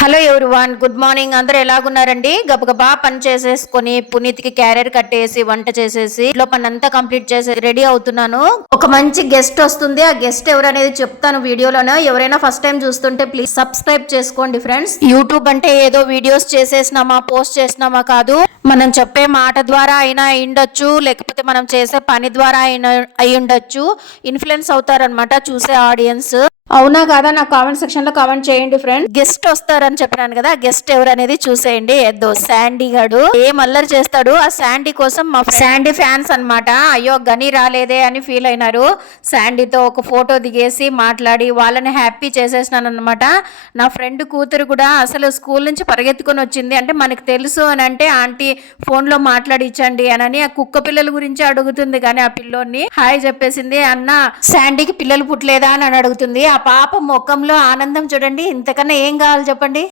Hello everyone, good morning. అందరూ ఎలాగున్నారండి? గబగబా పని చేసేసుకొని పునీత్కి క్యారియర్ కట్టేసి వంట చేసేసి ఇంట్లో పని అంతా కంప్లీట్ చేసి రెడీ అవుతున్నాను. ఒక మంచి గెస్ట్ వస్తుంది. ఆ గెస్ట్ ఎవరు అనేది చెప్తాను వీడియోలోనే. ఎవరైనా ఫస్ట్ టైం చూస్తుంటే ప్లీజ్ సబ్స్క్రైబ్ చేసుకోండి ఫ్రెండ్స్. యూట్యూబ్ అంటే ఏదో వీడియోస్ చేసేసినామా పోస్ట్ చేసినామా కాదు. మనం చెప్పే మాట ద్వారా అయినా అయ్యుండొచ్చు, లేకపోతే మనం చేసే పని ద్వారా అయినా అయ్యుండొచ్చు. ఇన్ఫ్లుయెన్స్ అవుతారనమాట చూసే ఆడియన్స్. అవునా కాదా? నాకు కామెంట్ సెక్షన్ లో కామెంట్ చేయండి ఫ్రెండ్. గెస్ట్ వస్తారని చెప్పినాను కదా, గెస్ట్ ఎవరు అనేది చూసేయండి. ఏదో శాండీ గాడు ఏం అల్లరి చేస్తాడు. ఆ శాండీ కోసం మా శాండీ ఫ్యాన్స్ అన్నమాట. అయ్యో గని రాలేదే అని ఫీల్ అయినారు. శాండీతో ఒక ఫోటో దిగేసి మాట్లాడి వాళ్ళని హ్యాపీ చేసేసినాను అనమాట. నా ఫ్రెండ్ కూతురు కూడా అసలు స్కూల్ నుంచి పరిగెత్తుకొని వచ్చింది. అంటే మనకు తెలుసు అని అంటే ఆంటీ ఫోన్ లో మాట్లాడిచ్చండి అని ఆ కుక్క పిల్లల గురించి అడుగుతుంది. కానీ ఆ పిల్లోని హాయ్ చెప్పేసింది. అన్న శాండీకి పిల్లలు పుట్టలేదా అని అడుగుతుంది. ఆ పాప ముఖంలో ఆనందం చూడండి. ఇంతకన్నా ఏం కావాలి చెప్పండి.